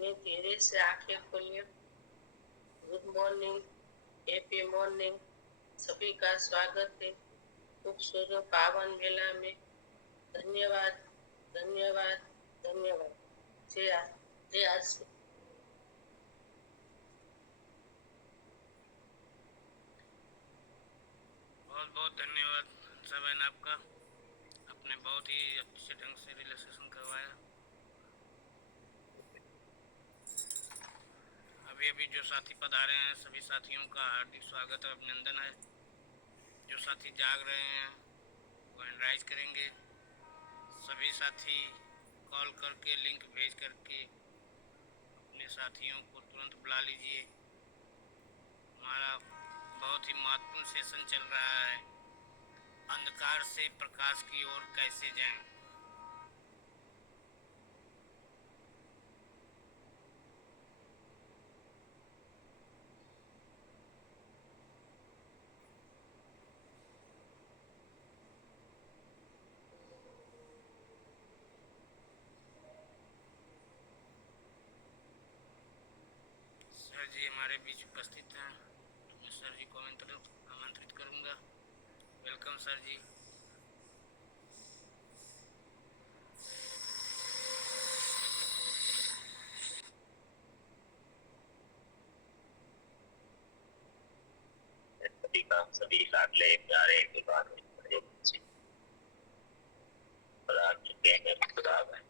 अपने धीरे से आंखें खोलिए। Good morning, happy morning. सभी का स्वागत है खूबसूरत पावन मेला में। धन्यवाद, धन्यवाद, धन्यवाद। जय आसु। बहुत बहुत धन्यवाद सबैन आपका। आपने बहुत ही अच्छे ढंग से रिलैक्सेशन करवाया। अभी अभी जो साथी पधारे हैं सभी साथियों का हार्दिक स्वागत और अभिनंदन है। जो साथी जाग रहे हैं वो एनराइज करेंगे। सभी साथी कॉल करके लिंक भेज करके अपने साथियों को तुरंत बुला लीजिए। हमारा बहुत ही महत्वपूर्ण सेशन चल रहा है, अंधकार से प्रकाश की ओर कैसे जाएं। सर जी हमारे बीच उपस्थित हैं, तो मैं सर जी को आमंत्रित करूंगा। वेलकम सर जी। सभी लाडले प्यारे दीवाने बड़े बच्चे बड़ा चुके हैं खुदा में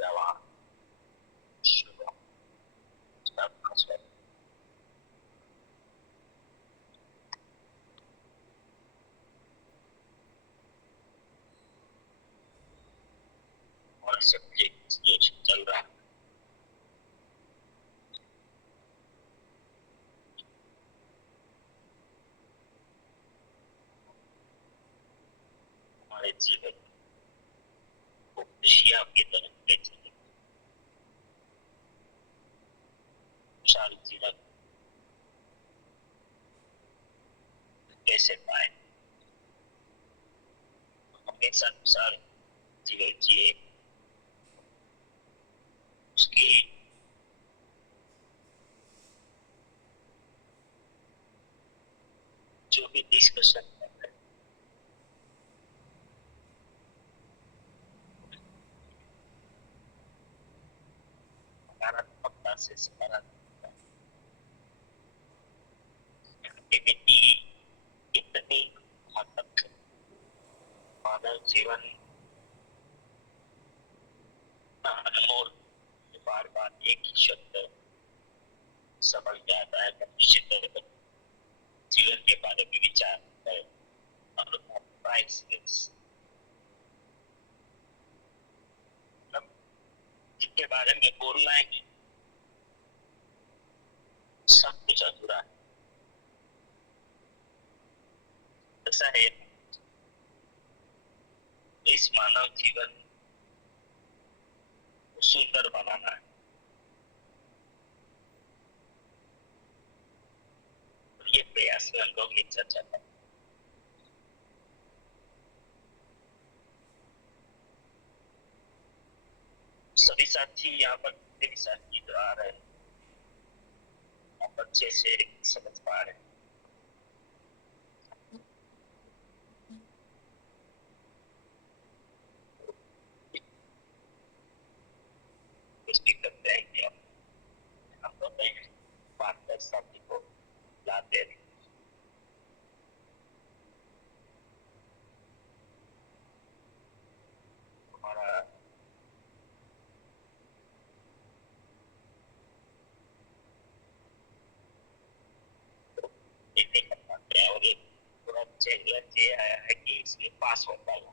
जवान शुभ सब और सब्जेक्ट जो चल रहा है हमारे जीवन को खुशियां की तरफ ले चले। खुशहाल जीवन कैसे पाए, हमेशा खुशहाल जीवन जिए। उसकी जो भी डिस्कशन सकारात्मकता से सकारात्मकता इतनी घातक मानव जीवन अनमोल बार बार एक ही शब्द समझ जाता है। मनुष्य जीवन के बारे में विचार करें और जिनके बारे में बोलना है कि सब कुछ अधूरा है। ऐसा है इस मानव जीवन को सुंदर बनाना है। ये प्रयास में हम लोग एक चर्चा करें। सभी साथी यहाँ पर सभी साथी जो आ रहे हैं आप अच्छे से समझ पा रहे हैं। कुछ भी करते हैं कि हम लोग बात कर साथी को लाते हैं। हमारा और एक चैलेंज ये आया है कि इसमें पासवर्ड डालना।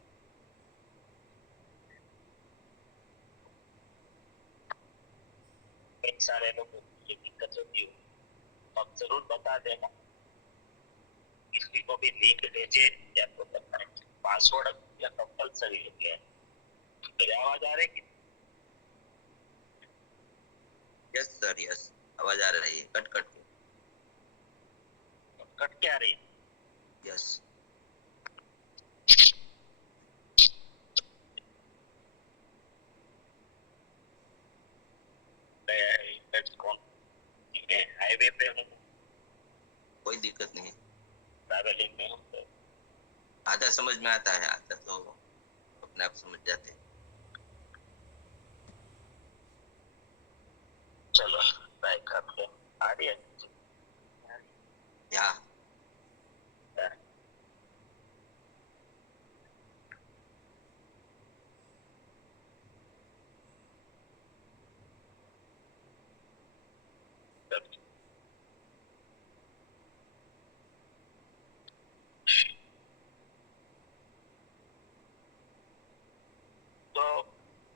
कई सारे लोगों को ये दिक्कत होती है, तो आप जरूर बता देना। किसी को भी लिंक भेजे या तो बताएं पासवर्ड या कंपलसरी हो गया है। तो आवाज आ रही है? यस सर यस, आवाज आ रही है कट कट के। कट क्या रही? यस कौन हाईवे पे हूँ, कोई दिक्कत नहीं, ट्रैवलिंग में हूँ, तो आधा समझ में आता है, आधा तो अपने आप समझ जाते हैं। चलो ट्राई करते हैं। आ रही है? या तो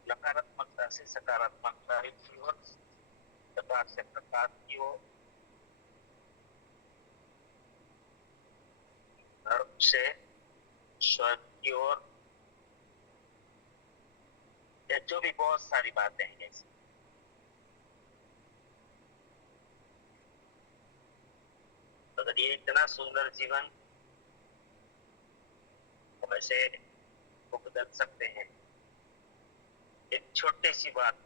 नकारात्मकता से सकारात्मकता की ओर, प्रकाश से प्रकाश की ओर, धर्म से स्वर्ग की ओर, या जो भी बहुत सारी बातें हैं ऐसी। अगर ये इतना सुंदर जीवन वैसे को बदल सकते हैं, एक छोटी सी बात,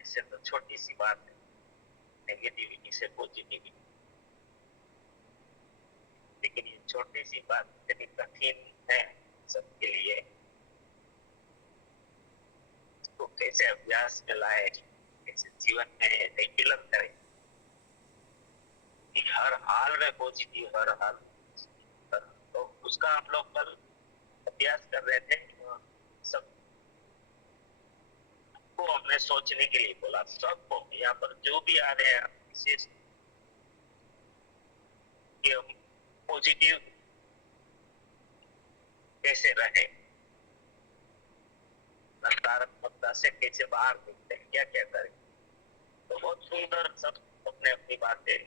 इससे तो छोटी सी बात है, नेगेटिविटी से पॉजिटिविटी, लेकिन ये छोटी सी बात इतनी कठिन है सबके लिए। इसको कैसे अभ्यास में लाए, कैसे जीवन में रेगुलर करें कि हर हाल में पॉजिटिव, हर हाल में। तो उसका हम लोग कल अभ्यास कर रहे थे। सबको हमने सोचने के लिए बोला, सबको यहाँ पर जो भी आ रहे हैं विशेष कि हम पॉजिटिव कैसे रहे, नकारात्मकता से कैसे बाहर निकले, क्या क्या करें। तो बहुत सुंदर सब अपने अपनी बातें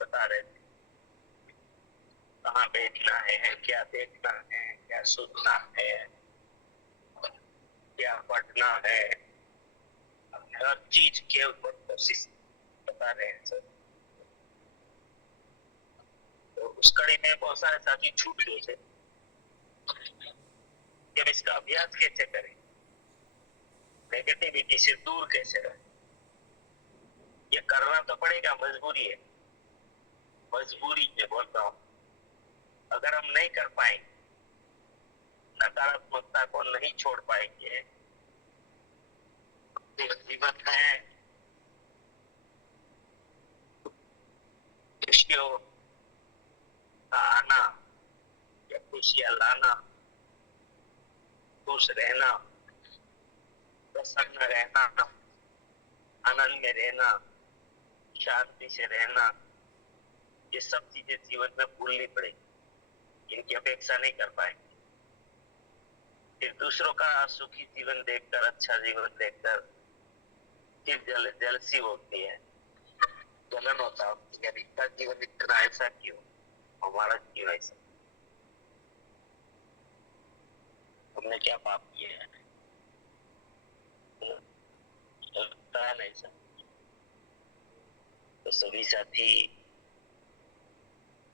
बता रहे थे, कहाँ बैठना है, क्या देखना है, क्या सुनना है, क्या पढ़ना है, हर चीज के ऊपर कोशिश बता रहे हैं सर। तो उस कड़ी में बहुत सारे साथी छूट गए थे कि हम इसका अभ्यास कैसे करें, नेगेटिविटी से दूर कैसे रहे। ये करना तो पड़ेगा, मजबूरी है, मजबूरी में बोल रहा हूँ। अगर हम नहीं कर पाएंगे, नकारात्मकता को नहीं छोड़ पाएंगे, तो जीवन में खुशियों का आना या खुशियां लाना, खुश रहना, प्रसन्न रहना, आनंद में रहना, शांति से रहना, ये सब चीजें जीवन में भूलनी पड़ेगी। इनकी अपेक्षा नहीं कर पाएंगे। फिर दूसरों का सुखी जीवन देखकर, अच्छा जीवन देखकर फिर जलसी होती है, जलन होता है यार, इसका जीवन इतना ऐसा क्यों, हमारा क्यों ऐसा, हमने क्या पाप किया है, होता है ना ऐसा। तो सभी साथी,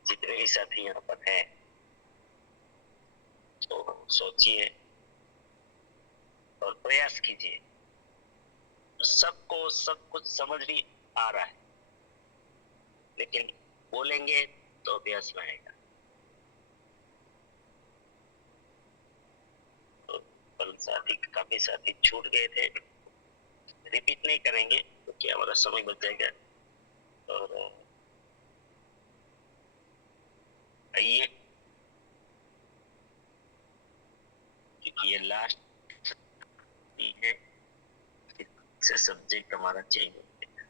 जितने भी साथी यहाँ पर हैं, तो सोचिए और प्रयास कीजिए। सबको सब कुछ समझ भी आ रहा है, लेकिन बोलेंगे तो अभ्यास में आएगा। तो कल साथी, काफी साथी छूट गए थे, रिपीट नहीं करेंगे क्योंकि हमारा समय बच जाएगा। और आइए, क्योंकि ये लास्ट है, इससे सब्जेक्ट हमारा चेंज हो गया,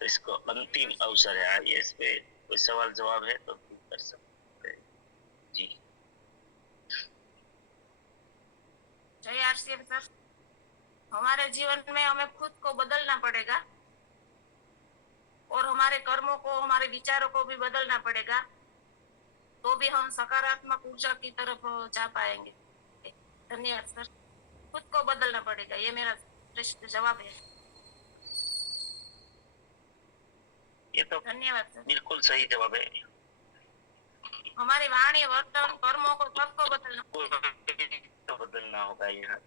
तो इसको अंतिम अवसर है। आइए, इस पे कोई सवाल जवाब है तो कर सकते हैं जी। जय आरसीएम सर, हमारे जीवन में हमें खुद को बदलना पड़ेगा और हमारे कर्मों को, हमारे विचारों को भी बदलना पड़ेगा, तो भी हम सकारात्मक ऊर्जा की तरफ जा पाएंगे। धन्यवाद सर। खुद को बदलना पड़ेगा, ये मेरा श्रेष्ठ जवाब है। ये तो धन्यवाद सर। बिल्कुल सही जवाब है। हमारी वाणी, वर्तन, कर्मों को सबको बदलना, तो बदलना होगा यहाँ,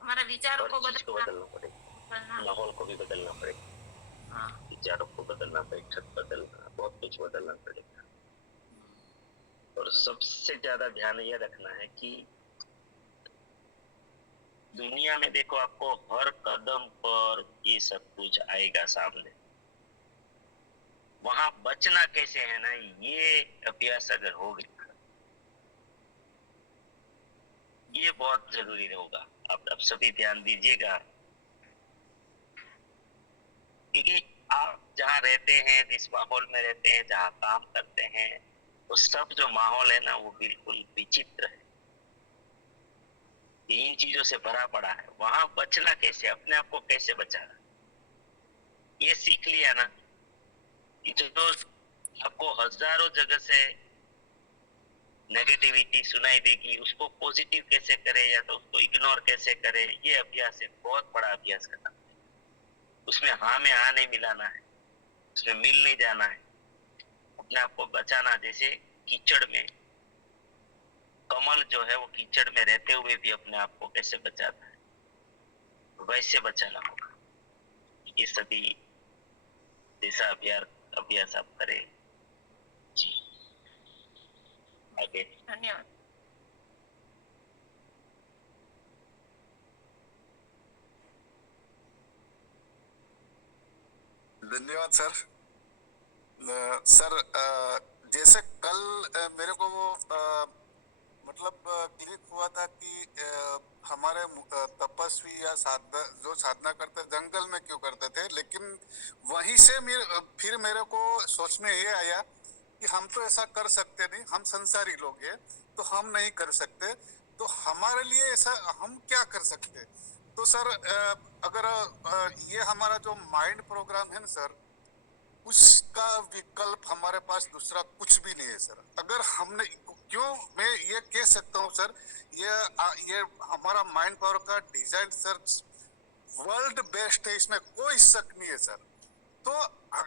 हमारे विचारों हर को चीज को बदलना पड़ेगा, माहौल को भी बदलना पड़ेगा, हाँ। विचारों को बदलना पड़ेगा, छत बदलना, बहुत कुछ बदलना पड़ेगा। और सबसे ज्यादा ध्यान ये रखना है कि दुनिया में देखो आपको हर कदम पर ये सब कुछ आएगा सामने, वहां बचना कैसे है ना, ये अभ्यास अगर हो गया, ये बहुत जरूरी होगा। आप सभी ध्यान दीजिएगा, क्योंकि आप जहाँ रहते हैं, जिस माहौल में रहते हैं, जहाँ काम करते हैं, वो सब जो माहौल है ना, वो बिल्कुल विचित्र है, इन चीजों से भरा पड़ा है। वहां बचना कैसे, अपने आप को कैसे बचाना, ये सीख लिया ना, कि जो आपको हजारों जगह से नेगेटिविटी सुनाई देगी, उसको पॉजिटिव कैसे करे, या तो उसको इग्नोर कैसे करे, ये अभ्यास है, बहुत बड़ा अभ्यास करना। उसमें हाँ में हाँ नहीं मिलाना है, उसमें मिल नहीं जाना है, अपने आप को बचाना। जैसे कीचड़ में कमल जो है वो कीचड़ में रहते हुए भी अपने आप को कैसे बचाता है, वैसे बचाना होगा। ये सभी जैसा अभ्यास आप करें जी। आगे धन्यवाद। धन्यवाद सर। सर जैसे कल मेरे को वो मतलब क्लिक हुआ था कि हमारे तपस्वी या साधना करते जंगल में क्यों करते थे, लेकिन वहीं से फिर मेरे को सोच में ये आया कि हम तो ऐसा कर सकते नहीं, हम संसारी लोग हैं, तो हम नहीं कर सकते, तो हमारे लिए ऐसा हम क्या कर सकते। तो सर अगर ये हमारा जो माइंड प्रोग्राम है ना सर, उसका विकल्प हमारे पास दूसरा कुछ भी नहीं है सर। अगर हमने, क्यों मैं ये कह सकता हूँ सर, ये हमारा माइंड पावर का डिजाइन सर वर्ल्ड बेस्ट है, इसमें कोई शक नहीं है सर। तो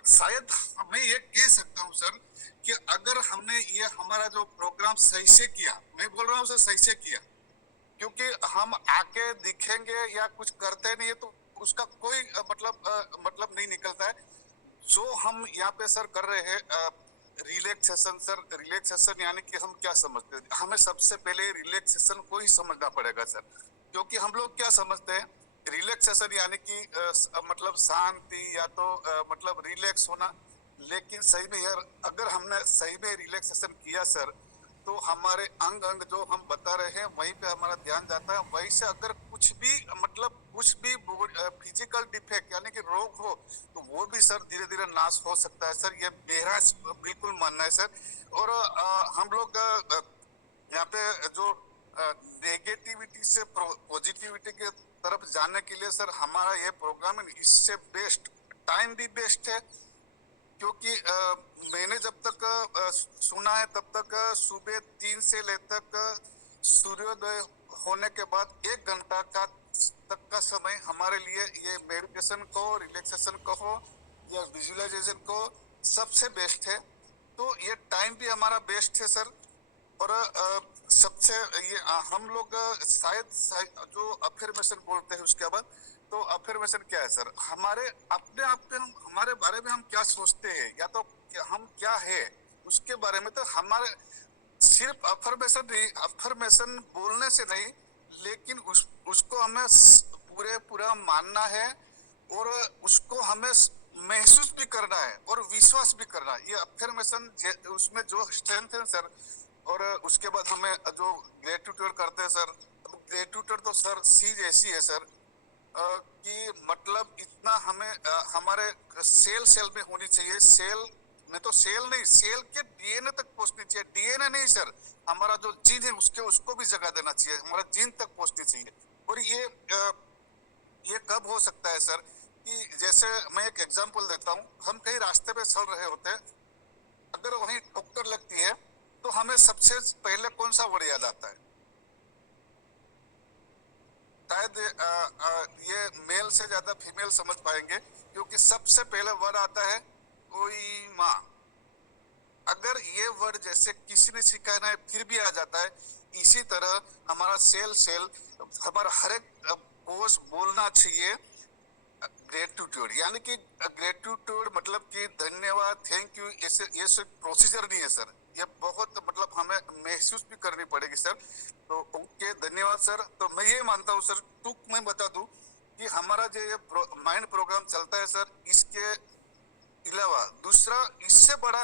शायद मैं ये कह सकता हूँ सर कि अगर हमने ये हमारा जो प्रोग्राम सही से किया, मैं बोल रहा हूँ सर सही से किया, क्योंकि हम आके दिखेंगे या कुछ करते नहीं है तो उसका कोई मतलब नहीं निकलता है। जो हम यहाँ पे सर कर रहे हैं रिलैक्सेशन, सर रिलैक्सेशन यानी कि हम क्या समझते हैं, हमें सबसे पहले रिलैक्सेशन को ही समझना पड़ेगा सर। क्योंकि हम लोग क्या समझते हैं रिलैक्सेशन यानी कि मतलब शांति या तो मतलब रिलैक्स होना, लेकिन सही में यार अगर हमने सही में रिलैक्सेशन किया सर, तो हमारे अंग अंग जो हम बता रहे हैं वहीं पे हमारा ध्यान जाता है। वहीं से अगर कुछ भी मतलब कुछ भी फिजिकल डिफेक्ट यानी कि रोग हो तो वो भी सर धीरे धीरे नाश हो सकता है सर, ये मेरा बिल्कुल मानना है सर। और हम लोग यहाँ पे जो नेगेटिविटी से पॉजिटिविटी के तरफ जाने के लिए सर हमारा ये प्रोग्राम है, इससे बेस्ट टाइम भी बेस्ट है। क्योंकि मैंने जब तक सुना है तब तक सुबह 3 से लेकर सूर्योदय होने के बाद 1 घंटा तक का समय हमारे लिए ये मेडिटेशन को, रिलैक्सेशन को हो या विजुअलाइजेशन को सबसे बेस्ट है। तो ये टाइम भी हमारा बेस्ट है सर। और सबसे ये हम लोग शायद जो अफर्मेशन बोलते हैं उसके बाद, तो अफर्मेशन क्या है सर, हमारे अपने आप पे हम हमारे बारे में हम क्या सोचते हैं या तो हम क्या है उसके बारे में। तो हमारे सिर्फ अफर्मेशन बोलने से नहीं, लेकिन उसको हमें पूरा मानना है और उसको हमें महसूस भी करना है और विश्वास भी करना है। ये अफर्मेशन उसमें जो स्ट्रेंथ है सर। और उसके बाद हमें जो ग्रेटिट्यूड करते हैं सर, ग्रेटिट्यूड तो सर चीज ऐसी है सर कि मतलब इतना हमें हमारे सेल में होनी चाहिए। सेल में तो सेल नहीं, सेल के डीएनए तक पहुंचनी चाहिए। डीएनए नहीं सर, हमारा जो जीन है उसको भी जगह देना चाहिए, हमारा जीन तक पहुंचनी चाहिए। और ये कब हो सकता है सर कि जैसे मैं एक एग्जांपल देता हूँ, हम कहीं रास्ते पे चल रहे होते हैं, अगर वहीं ठोकर लगती है तो हमें सबसे पहले कौन सा वर्ड याद आता है? शायद शायद ये मेल से ज्यादा फीमेल समझ पाएंगे, क्योंकि सबसे पहले वर्ड आता है कोई माँ। अगर ये वर्ड जैसे किसी ने सिखाना है फिर भी आ जाता है, इसी तरह हमारा सेल हमारा हर एक कोर्स बोलना चाहिए ग्रेटिट्यूड, यानी कि ग्रेटिट्यूड मतलब कि धन्यवाद, थैंक यू। ये सिर्फ प्रोसीजर नहीं है सर, ये बहुत मतलब हमें महसूस भी करनी पड़ेगी सर। तो ओके, धन्यवाद सर। तो मैं ये मानता हूँ सर, टूक में बता दूं कि हमारा जो ये माइंड प्रोग्राम चलता है सर, इसके अलावा दूसरा इससे बड़ा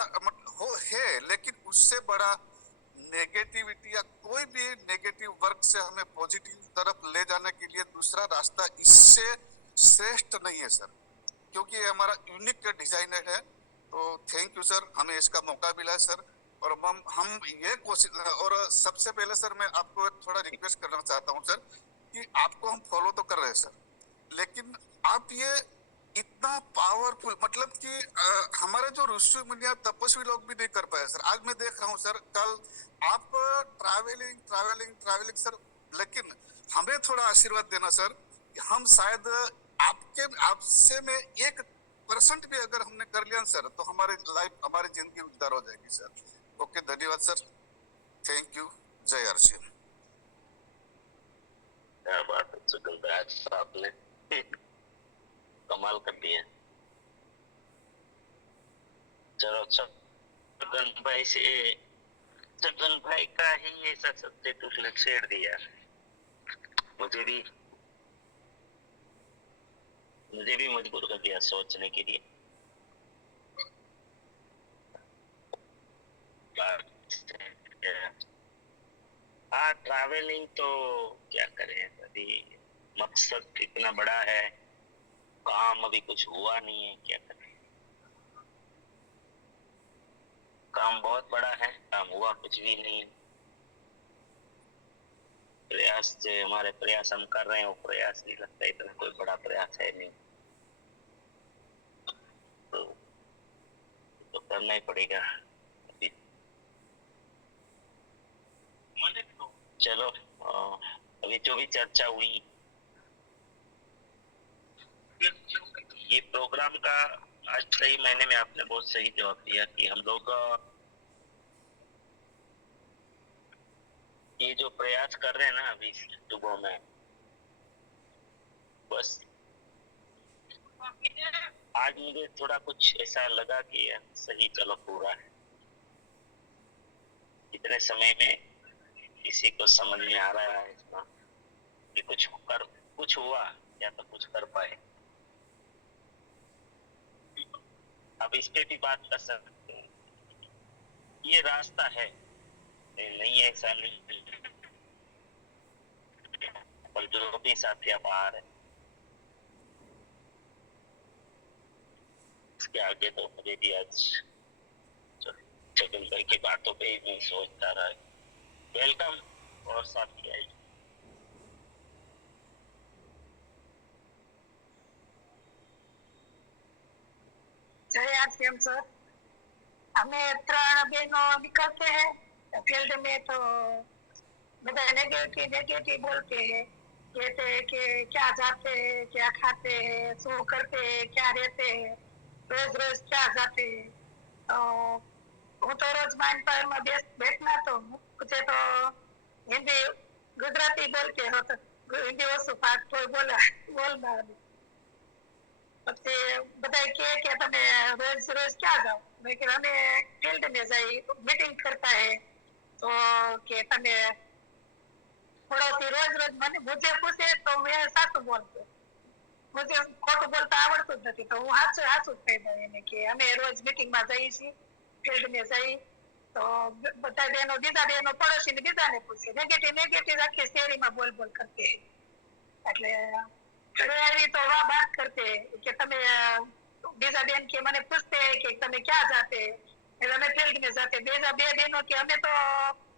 हो है, लेकिन उससे बड़ा नेगेटिविटी या कोई भी नेगेटिव वर्क से हमें पॉजिटिव तरफ ले जाने के लिए दूसरा रास्ता इससे श्रेष्ठ नहीं है सर, क्योंकि ये हमारा यूनिक डिजाइनर है। तो थैंक यू सर, हमें इसका मौका मिला है सर। और हम ये कोशिश, और सबसे पहले सर मैं आपको थोड़ा रिक्वेस्ट करना चाहता हूँ सर कि आपको हम फॉलो तो कर रहे हैं सर, लेकिन आप ये इतना पावरफुल मतलब कि हमारे जो ऋषि मुनिया तपस्वी लोग भी नहीं कर पाए सर। आज मैं देख रहा हूँ सर, कल आप ट्रैवलिंग सर, लेकिन हमें थोड़ा आशीर्वाद देना सर। हम शायद आपसे में 1% भी अगर हमने कर लिया सर, तो हमारी लाइफ, हमारी जिंदगी उद्धार हो जाएगी सर। ओके, धन्यवाद सर, थैंक यू, जय हरसिंह। क्या बात है सुगंध, आज आपने कमाल कर दिया। चलो छगन भाई का ही ऐसा सब्जेक्ट उसने छेड़ दिया। मुझे भी मजबूर कर दिया सोचने के लिए। हाँ, ट्रैवलिंग तो क्या करें, अभी मकसद इतना बड़ा है, काम अभी कुछ हुआ नहीं है, क्या करें। काम बहुत बड़ा है, काम हुआ कुछ भी नहीं है। प्रयास जो हमारे प्रयास हम कर रहे हैं, वो प्रयास नहीं लगता इतना कोई बड़ा प्रयास है नहीं, तो करना ही पड़ेगा। चलो, अभी जो भी चर्चा हुई, ये प्रोग्राम का आज सही महीने में आपने बहुत सही जवाब दिया कि हम लोग ये जो प्रयास कर रहे हैं ना अभी सुबह में, बस आज मुझे थोड़ा कुछ ऐसा लगा कि सही चलो पूरा है। इतने समय में किसी को समझ में आ रहा है इसका कि कुछ हुआ या तो कुछ कर पाए। अब इस पे भी बात कर सकते हैं, ये रास्ता है, नहीं है ऐसा नहीं, पर जो भी साथी आप आ रहे, इसके आगे तो मुझे भी आज छगन भाई की बातों पे ही सोचता रहा। वेलकम, और साथी आई। जय आरसीएम सर, हमें 3 बहनों निकलते हैं फील्ड में, तो બધા नेगेटिव बोलते हैं, कहते हैं कि क्या जाते हैं, क्या खाते हैं, शो करते हैं, क्या रहते हैं, रोज रोज क्या जाते हैं। तो હું તો રોજ માઇન્ડ પાવર માં બેઠના, તો मुझे तो हिंदी गुजराती बोल के हो, तो हिंदी वस्तु पाठ कोई बोलना પછી બધા કે તમે રોજ રોજ क्या जाओ, मैं कि हमें फील्ड में जाई मीटिंग करता है, तो કે તમે थोड़ा रोज मुझे पूछे तो मैं सासू बोलते, मुझे खोटू बोलता आवड़તું જ નથી, તો હું હાચું કહી દઉં એને કે અમે રોજ મીટિંગ માં જઈએ છીએ, ફિલ્ડ में જઈ તો બધા બહેનો બીજા બહેનો પડોશી ને બીજાને પૂછે, નેગેટિવ આખી શેરીમાં બોલ કરते हैं। એટલે घरे तो वहाँ बात करते कि તમે बीजा बहन के मैंने पूछते हैं कि તમે क्या जाते, हमें फील्ड में जाते। बे बहनों के हमें तो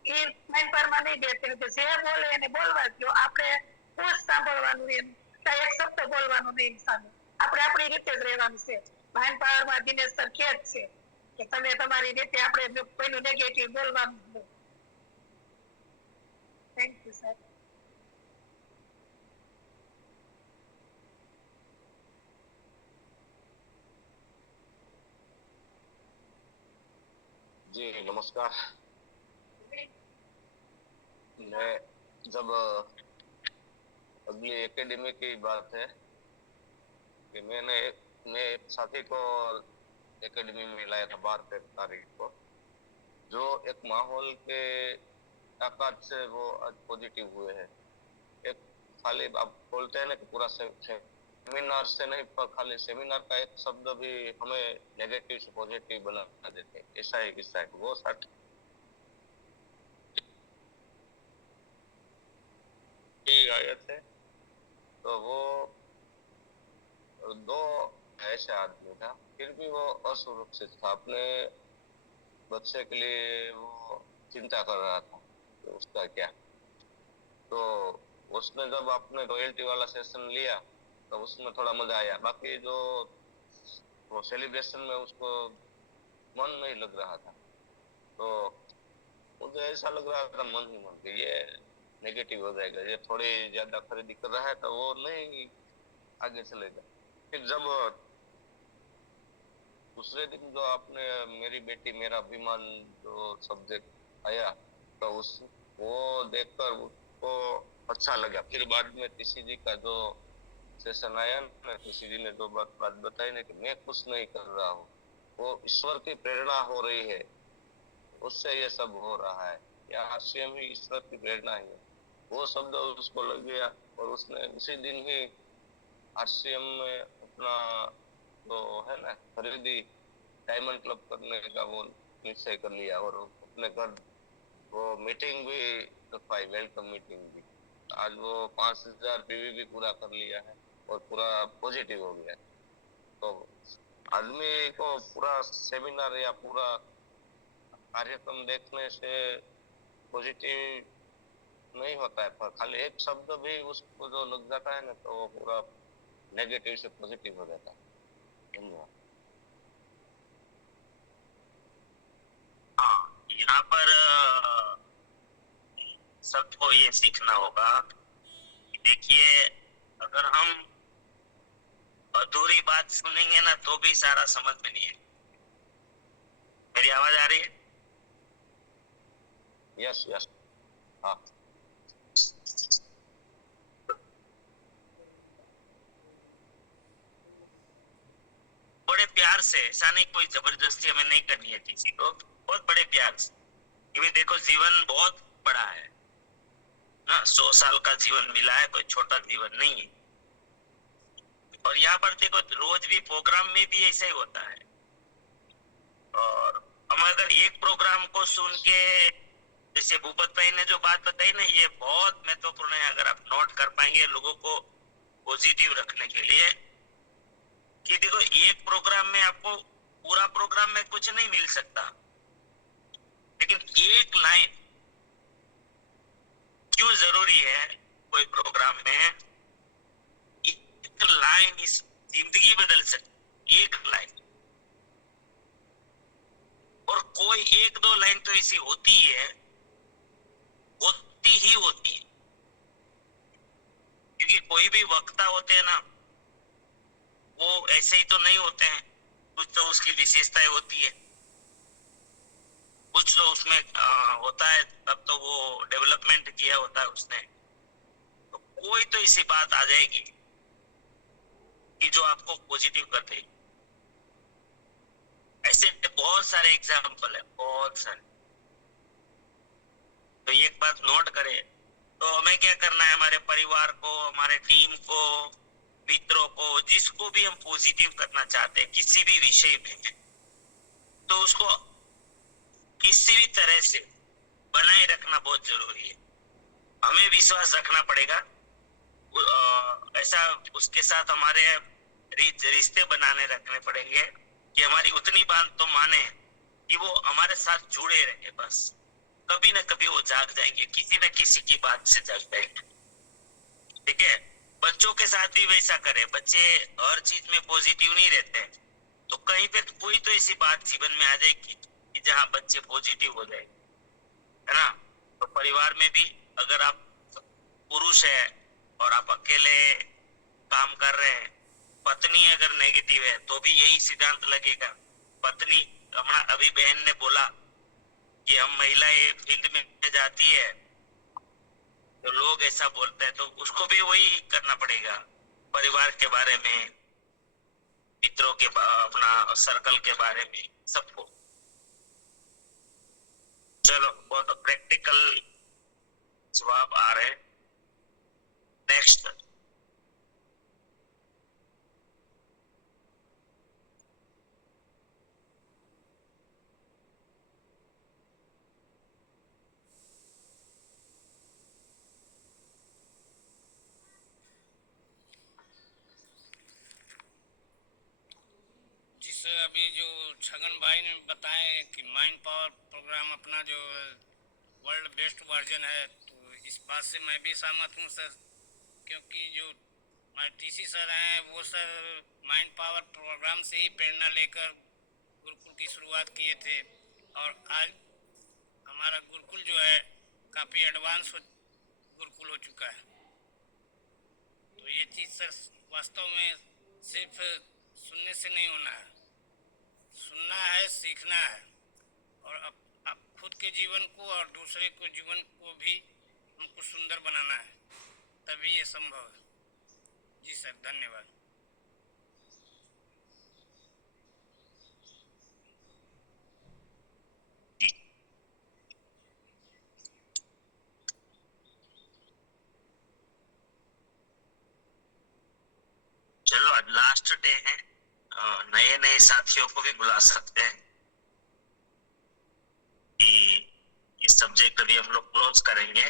ये माइंड पर में नहीं देते, जे बोले એને બોલવા દો, આપણે પૂછ સાંભળવાનું, એમ એક શબ્દ બોલવાનું નહીં સામે, આપણે આપણી રીતે જ રહેવાનું છે। માઇન્ડ પાવર માં દિનેશ સર કહે જ છે કે તમે તમારી રીતે, આપણે કોઈનું નેગેટિવ બોલવાનું નહીં। Thank you sir. जी नमस्कार। मैं जब अगली एकेडमी की बात है कि मैं एक साथी को एकेडमी में लाया था 12 तारीख को, जो एक माहौल के ताकत से वो आज पॉजिटिव हुए हैं। एक खाली आप बोलते हैं ना कि पूरा सेमिनार से नहीं, पर खाली सेमिनार का एक शब्द भी हमें नेगेटिव से पॉजिटिव बना देते हैं। ऐसा ही किस्सा है। वो साथ आए थे तो वो 2 ऐसे आदमी था, फिर भी वो असुरक्षित था। अपने बच्चे के लिए वो चिंता कर रहा था कि उसका क्या। तो उसने जब आपने रॉयल्टी वाला सेशन लिया तो उसमें थोड़ा मजा आया। बाकी जो वो सेलिब्रेशन में उसको मन नहीं लग रहा था, तो मुझे ऐसा लग रहा था मन ही मन कि ये नेगेटिव हो जाएगा, ये थोड़ी ज्यादा खरीदी कर रहा है तो वो नहीं आगे चलेगा। फिर जब दूसरे दिन जो आपने मेरी बेटी मेरा अभिमान जो सब्जेक्ट आया, तो वो देखकर उसको अच्छा लगा। फिर बाद में टीसी जी का जो सेशन आया ना, टीसी जी ने जो बात बताई ना कि मैं कुछ नहीं कर रहा हूँ, वो ईश्वर की प्रेरणा हो रही है, उससे ये सब हो रहा है, या आरसीएम ही ईश्वर की प्रेरणा है। वो शब्द उसको लग गया और उसने उसी दिन ही आरसीएम में अपना जो है ना खरीदी डायमंड क्लब करने का वो निश्चय कर लिया और अपने घर वो मीटिंग भी रखवाई, वेलकम मीटिंग भी। आज वो 5000 पीवी भी पूरा कर लिया है और पूरा पॉजिटिव हो गया। तो आदमी को पूरा सेमिनार या पूरा कार्यक्रम देखने से पॉजिटिव नहीं होता है, पर खाली एक शब्द भी उसको जो लग जाता है ना, तो वो पूरा नेगेटिव से पॉजिटिव हो जाता है। धन्यवाद। हाँ, यहाँ पर सबको ये सीखना होगा कि देखिए, अगर हम अधूरी बात सुनेंगे ना तो भी सारा समझ में नहीं है। मेरी आवाज आ रही है? यस यस, हाँ। बड़े प्यार से, ऐसा नहीं कोई जबरदस्ती हमें नहीं करनी है किसी को, बहुत बड़े प्यार से। क्योंकि देखो जीवन बहुत बड़ा है ना, 100 साल का जीवन मिला है, कोई छोटा जीवन नहीं है। और यहाँ पर देखो रोज भी प्रोग्राम में भी ऐसा ही होता है। और हम अगर एक प्रोग्राम को सुन के, जैसे भूपत भाई ने जो बात बताई ना, ये बहुत महत्वपूर्ण है। अगर आप नोट कर पाएंगे लोगों को पॉजिटिव रखने के लिए, कि देखो एक प्रोग्राम में आपको पूरा प्रोग्राम में कुछ नहीं मिल सकता, लेकिन एक लाइन क्यों जरूरी है कोई प्रोग्राम में। एक लाइन इस जिंदगी बदल सकती, एक लाइन। और कोई एक दो लाइन तो ऐसी होती है, होती ही होती है। क्योंकि कोई भी वक्ता होते हैं ना, वो ऐसे ही तो नहीं होते हैं, कुछ तो उसकी विशेषताएं होती है, कुछ तो उसमें होता है, तब तो वो डेवलपमेंट किया होता है उसने। तो कोई तो ऐसी बात आ जाएगी कि जो आपको पॉजिटिव कर देगी। ऐसे बहुत सारे एग्जाम्पल है, बहुत सारे। तो एक बात नोट करें, तो हमें क्या करना है, हमारे परिवार को, हमारे टीम को, मित्रों को, जिसको भी हम पॉजिटिव करना चाहते हैं किसी भी विषय में, तो उसको किसी भी तरह से बनाए रखना बहुत जरूरी है। हमें विश्वास रखना पड़ेगा, ऐसा उसके साथ हमारे रिश्ते बनाने रखने पड़ेंगे कि हमारी उतनी बात तो माने कि वो हमारे साथ जुड़े रहे। बस कभी ना कभी वो जाग जाएंगे, किसी न किसी की बात से जाग जाएंगे। ठीक है, बच्चों के साथ भी वैसा करें। बच्चे हर चीज में पॉजिटिव नहीं रहते, तो कहीं पे कोई तो ऐसी बात जीवन में आ जाएगी कि जहाँ बच्चे पॉजिटिव हो जाए, है ना। तो परिवार में भी अगर आप पुरुष है और आप अकेले काम कर रहे हैं, पत्नी अगर नेगेटिव है तो भी यही सिद्धांत लगेगा। पत्नी, अभी बहन ने बोला कि हम महिलाएं फील्ड में जाती है तो लोग ऐसा बोलते हैं, तो उसको भी वही करना पड़ेगा, परिवार के बारे में, मित्रों के अपना सर्कल के बारे में, सबको। चलो, बहुत प्रैक्टिकल जवाब आ रहे हैं। नेक्स्ट। जी सर, अभी जो छगन भाई ने बताए कि माइंड पावर प्रोग्राम अपना जो वर्ल्ड बेस्ट वर्जन है, तो इस बात से मैं भी सहमत हूँ सर, क्योंकि जो हमारे टीसी सर हैं वो सर माइंड पावर प्रोग्राम से ही प्रेरणा लेकर गुरुकुल की शुरुआत किए थे, और आज हमारा गुरुकुल जो है काफ़ी एडवांस गुरुकुल हो चुका है। तो ये चीज़ सर वास्तव में सिर्फ सुनने से नहीं होना है, सुनना है, सीखना है, और अब खुद के जीवन को और दूसरे को जीवन को भी हमको सुंदर बनाना है, तभी ये संभव है। जी सर, धन्यवाद। चलो, आज लास्ट डे है, नए नए साथियों को भी बुला सकते हैं कि इस सब्जेक्ट अभी हम लोग क्लोज करेंगे।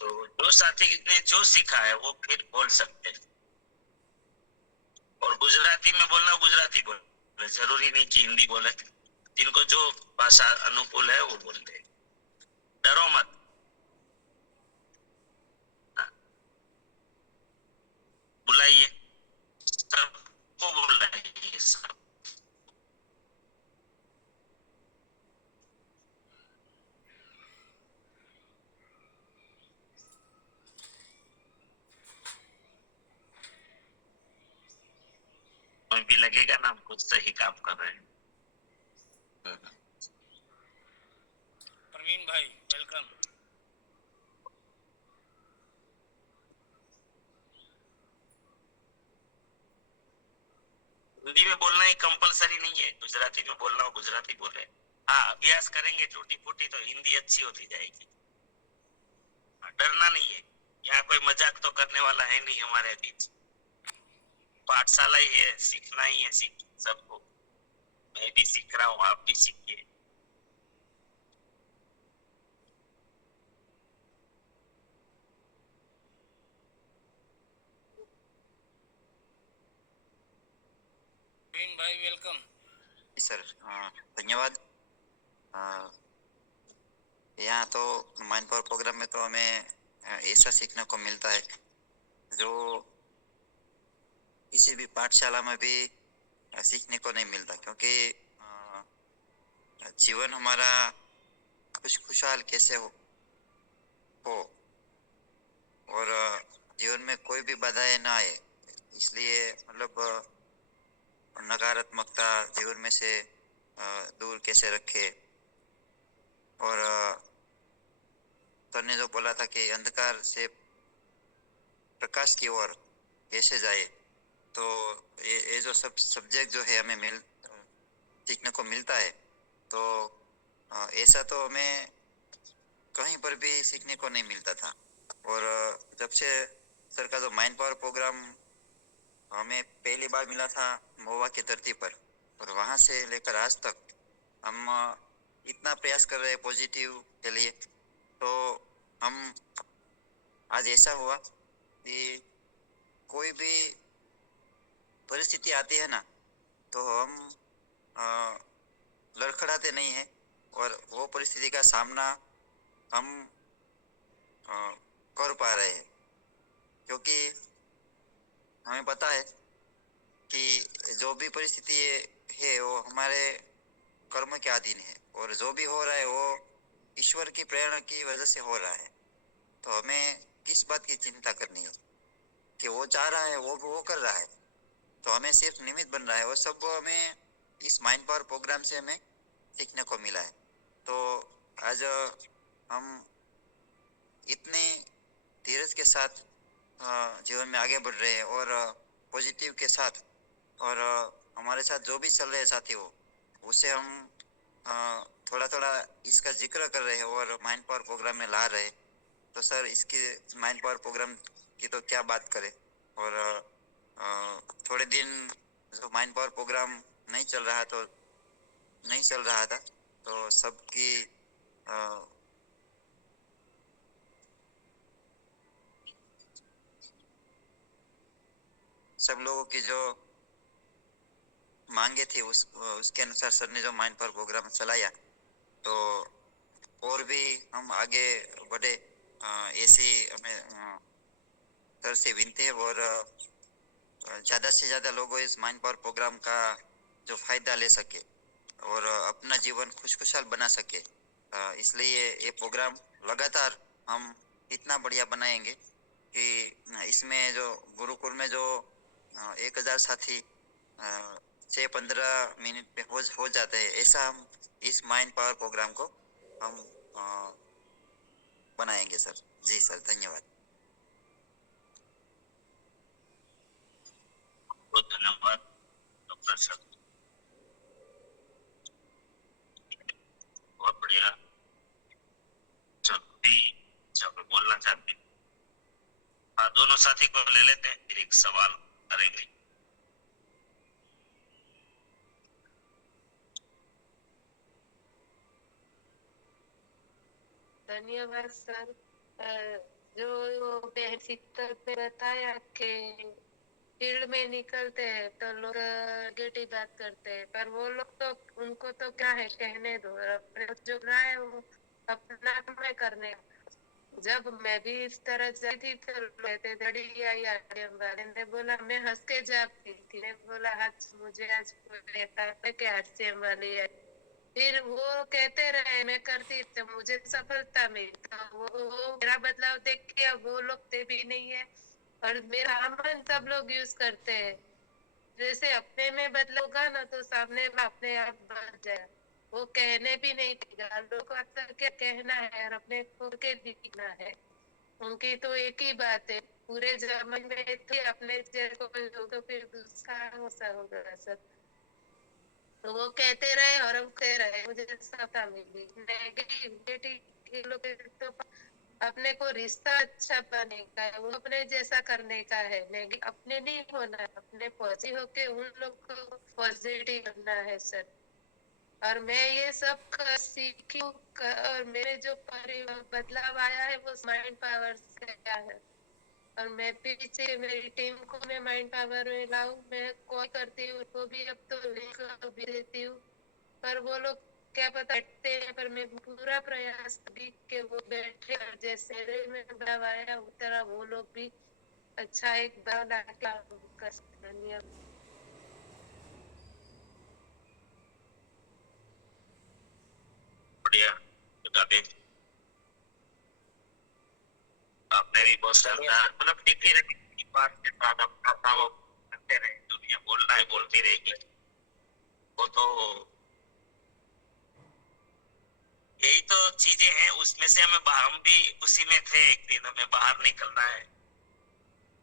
तो जो साथी ने जो सीखा है वो फिर बोल सकते हैं, और गुजराती में बोलना गुजराती बोले, जरूरी नहीं कि हिंदी बोले। जिनको जो भाषा अनुकूल है वो बोलते। डरो मत। बुलाइए, सबको बुलाइए, सब। भी लगेगा ना हम कुछ सही काम कर रहे हैं। प्रवीण भाई, वेलकम। हिंदी में बोलना ही कंपलसरी नहीं है, गुजराती में बोलना हो गुजराती बोले। हाँ, अभ्यास करेंगे टूटी फूटी तो हिंदी अच्छी होती जाएगी। डरना नहीं है, यहाँ कोई मजाक तो करने वाला है नहीं हमारे बीच। पाठशाला ही है, सीखना ही है, सबको। मैं भी सीख रहा हूँ, आप भी सीखिए। प्रवीण भाई, वेलकम। सर, धन्यवाद। यहाँ तो माइंड पावर प्रोग्राम में तो हमें ऐसा सीखने को मिलता है जो किसी भी पाठशाला में भी सीखने को नहीं मिलता, क्योंकि जीवन हमारा खुशहाल कैसे हो और जीवन में कोई भी बाधाएं ना आए, इसलिए मतलब नकारात्मकता जीवन में से दूर कैसे रखे। और सर ने जो बोला था कि अंधकार से प्रकाश की ओर कैसे जाए, तो ये जो सब सब्जेक्ट जो है हमें सीखने को मिलता है, तो ऐसा तो हमें कहीं पर भी सीखने को नहीं मिलता था। और जब से सर का जो माइंड पावर प्रोग्राम हमें पहली बार मिला था महुआ की धरती पर, और वहाँ से लेकर आज तक हम इतना प्रयास कर रहे हैं पॉजिटिव के लिए, तो हम आज ऐसा हुआ कि कोई भी परिस्थिति आती है ना, तो हम लड़खड़ाते नहीं हैं, और वो परिस्थिति का सामना हम कर पा रहे हैं, क्योंकि हमें पता है कि जो भी परिस्थिति है वो हमारे कर्म के अधीन है, और जो भी हो रहा है वो ईश्वर की प्रेरणा की वजह से हो रहा है। तो हमें किस बात की चिंता करनी है कि वो चाह रहा है वो कर रहा है, तो हमें सिर्फ निमित्त बन रहा है। वो सब हमें इस माइंड पावर प्रोग्राम से हमें सीखने को मिला है। तो आज हम इतने धीरज के साथ जीवन में आगे बढ़ रहे हैं और पॉजिटिव के साथ, और हमारे साथ जो भी चल रहे हैं साथी हो, उसे हम थोड़ा थोड़ा इसका जिक्र कर रहे हैं और माइंड पावर प्रोग्राम में ला रहे हैं। तो सर, इसकी माइंड पावर प्रोग्राम की तो क्या बात करें। और थोड़े दिन जो माइंड पावर प्रोग्राम नहीं चल रहा था, तो सबकी सब लोगों की जो मांगे थी उसके अनुसार सर ने जो माइंड पावर प्रोग्राम चलाया, तो और भी हम आगे बढ़े, ऐसी हमें सर से विनती है। और ज़्यादा से ज़्यादा लोग इस माइंड पावर प्रोग्राम का जो फायदा ले सके और अपना जीवन खुशखुशाल बना सके, इसलिए ये प्रोग्राम लगातार हम इतना बढ़िया बनाएंगे कि इसमें जो गुरुकुल में जो 1000 साथी 6-15 मिनट में हो जाते हैं, ऐसा हम इस माइंड पावर प्रोग्राम को हम बनाएंगे सर। जी सर, धन्यवाद। बहुत धन्यवाद डॉक्टर सर, बहुत बढ़िया। जब बोलना चाहते हैं, हाँ, दोनों साथी को ले लेते हैं, फिर एक सवाल करेंगे। धन्यवाद सर। जो बहन शीतल ने बताया कि फील्ड में निकलते हैं तो लोग नेगेटिव बात करते हैं, पर वो लोग तो, उनको तो क्या है, कहने दो, अपने जो रहा है वो अपना में करने। जब मैं भी इस तरह जाती थी तो कहते दड़ी आई वाले ने बोला, मैं हंस के जाती थी, मैं बोला आज मुझे आज कहता है कि हास्यम वाली है। फिर वो कहते रहे, मैं करती तो मुझे सफलता मिली। तो वो मेरा बदलाव देख के अब वो लोग ते भी नहीं है, और मेरा अमन सब लोग यूज करते हैं। जैसे अपने में बदलोगा ना तो सामने में अपने आप बदल जाएगा। वो कहने भी नहीं देगा, लोग को अक्सर क्या कहना है और अपने को के दिखना है। उनकी तो एक ही बात है, पूरे जमाने में थे अपने जैसे तो फिर दूसरा सा होगा सब। तो वो कहते रहे और हम कह रहे, मुझे सफलता मिली। नेगेटिव लोग तो अपने को रिश्ता अच्छा पाने का है, वो अपने जैसा करने का है, लेकिन अपने नहीं होना है, अपने पॉजिटिव होके उन लोग को पॉजिटिव करना है सर। और मैं ये सब सीखी हूँ, और मेरे जो बदलाव आया है वो माइंड पावर से आया है। और मैं पीछे मेरी टीम को मैं माइंड पावर में लाऊं, मैं कॉल करती हूँ तो भी अब तो लिंक भी देती हूँ, पर वो लोग क्या पता बैठते हैं, पर मैं पूरा प्रयास करी कि वो बैठे, और जैसे में बदलाव आया उस तरह वो लोग भी अच्छा एक बदलाव कर सकते हैं। बढ़िया, आपने भी बहुत शानदार, मतलब टिके रहे बात के साथ अपना काम करते रहे। दुनिया बोलना है, बोलती रहेगी। वो तो यही तो चीजें हैं, उसमें से हम भी उसी में थे। एक दिन हमें बाहर निकलना है,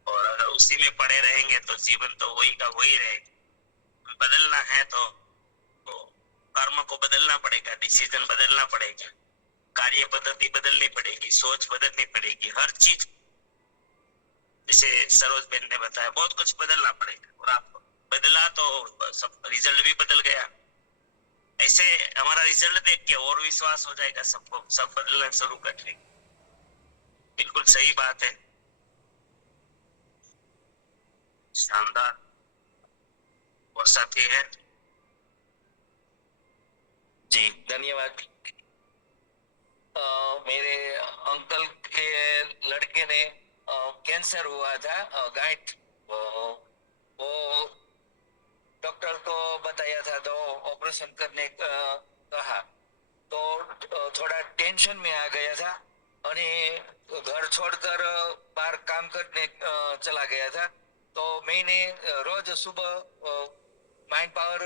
और अगर उसी में पड़े रहेंगे तो जीवन तो वही का वही रहेगा। बदलना है तो कर्म को बदलना पड़ेगा, डिसीजन बदलना पड़ेगा, कार्य पद्धति बदलनी पड़ेगी, सोच बदलनी पड़ेगी, हर चीज। जैसे सरोज बेन ने बताया, बहुत कुछ बदलना पड़ेगा, और आप बदला तो सब रिजल्ट भी बदल गया। ऐसे हमारा रिजल्ट देख के और विश्वास हो जाएगा सबको, सब बदलना शुरू कर लेंगे। बिल्कुल सही बात है, शानदार। और साथी है जी, धन्यवाद। मेरे अंकल के लड़के ने कैंसर हुआ था, गांठ। वो डॉक्टर को बताया था, तो ऑपरेशन करने कहा, तो थोड़ा टेंशन में आ गया था, और घर छोड़कर बाहर काम करने चला गया था। तो मैंने रोज सुबह माइंड पावर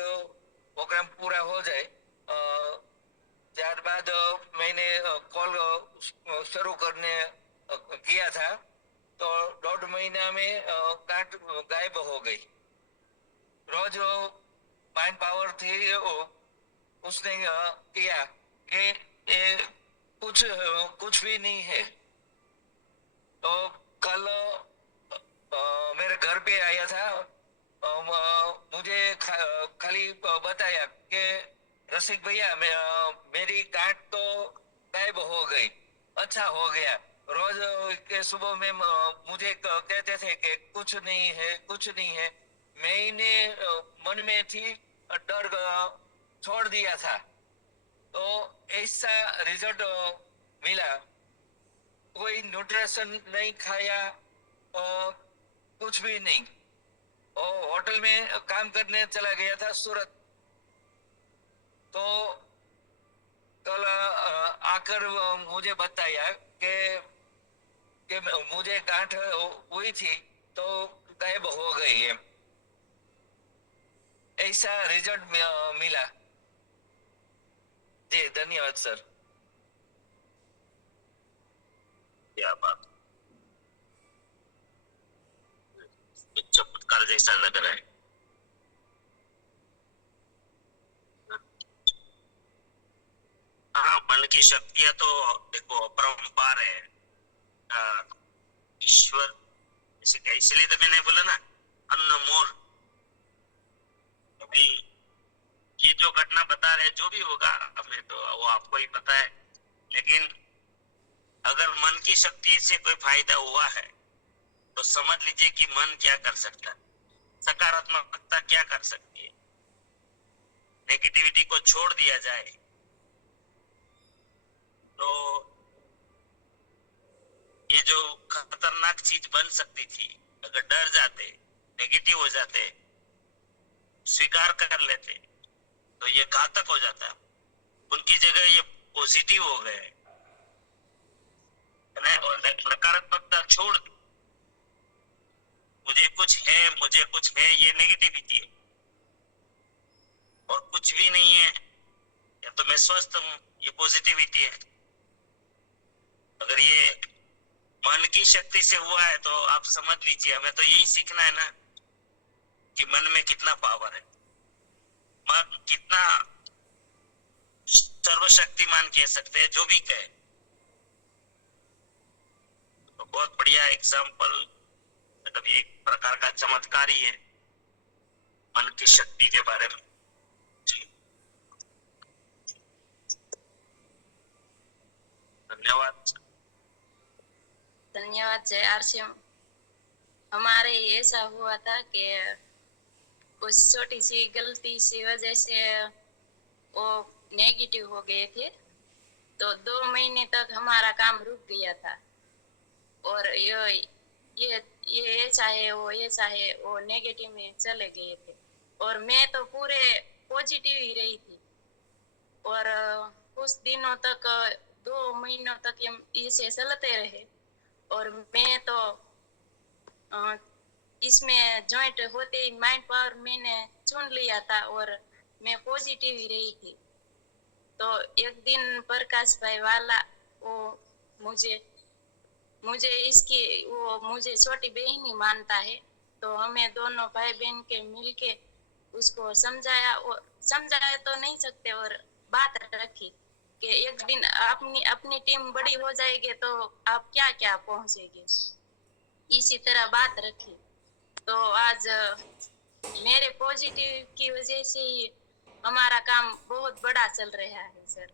प्रोग्राम पूरा हो जाए ત્યારબાદ मैंने कॉल शुरू करने किया था तो 1.5 महीना में गांठ गायब हो गई। रोज माइंड पावर थी उसने किया कि ये कुछ भी नहीं है। तो कल मेरे घर पे आया था, मुझे खाली बताया कि रसिक भैया मेरी गांठ तो गायब हो गई, अच्छा हो गया। रोज के सुबह में मुझे कहते थे कि कुछ नहीं है कुछ नहीं है। मैंने मन में थी डर छोड़ दिया था, तो ऐसा रिजल्ट मिला। कोई न्यूट्रिशन नहीं खाया और कुछ भी नहीं, और होटल में काम करने चला गया था सूरत। तो कल आकर मुझे बताया कि मुझे गांठ हुई थी तो गायब हो गई है, ऐसा रिजल्ट मिला। जी धन्यवाद सर। क्या बात, चमत्कार जैसा लग रहा है। हाँ, मन की शक्तियां तो देखो अपरंपार है। ईश्वर इसलिए तो मैंने बोला ना अनमोल। अभी ये जो घटना बता रहे जो भी होगा हमें तो वो आपको ही पता है, लेकिन अगर मन की शक्ति से कोई फायदा हुआ है तो समझ लीजिए कि मन क्या कर सकता है, सकारात्मकता क्या कर सकती है। नेगेटिविटी को छोड़ दिया जाए तो ये जो खतरनाक चीज बन सकती थी, अगर डर जाते, नेगेटिव हो जाते, स्वीकार कर लेते तो ये घातक हो जाता। उनकी जगह ये पॉजिटिव हो गए और नकारात्मकता छोड़ दी। मुझे कुछ है ये नेगेटिविटी है, और कुछ भी नहीं है या तो मैं स्वस्थ हूं, ये पॉजिटिविटी है। अगर ये मन की शक्ति से हुआ है तो आप समझ लीजिए हमें तो यही सीखना है ना कि मन में कितना पावर है, मन कितना सर्वशक्तिमान कह सकते हैं जो भी कहे। तो बहुत बढ़िया एग्जाम्पल, मतलब एक प्रकार का चमत्कार ही है मन की शक्ति के बारे में। जी धन्यवाद। धन्यवाद जय आरसीएम। हमारे ऐसा हुआ था कि कुछ छोटी सी गलती सी वजह से वो नेगेटिव हो गए थे, तो 2 महीने तक हमारा काम रुक गया था। और ये ऐसा है वो नेगेटिव में चले गए थे, और मैं तो पूरे पॉजिटिव ही रही थी। और कुछ दिनों तक 2 महीनों तक इसे चलते रहे, और मैं तो इसमें ज्वाइंट होते ही माइंड पावर मैंने चुन लिया था और मैं पॉजिटिव ही रही थी। तो एक दिन प्रकाश भाई वाला वो मुझे छोटी बहन ही मानता है, तो हमें दोनों भाई बहन के मिलके उसको समझाया तो नहीं सकते, और बात रखी कि एक दिन अपनी टीम बड़ी हो जाएगी तो आप क्या क्या पहुंचेंगे, इसी तरह बात रखी। तो आज मेरे पॉजिटिव की वजह से ही हमारा काम बहुत बड़ा चल रहा है सर।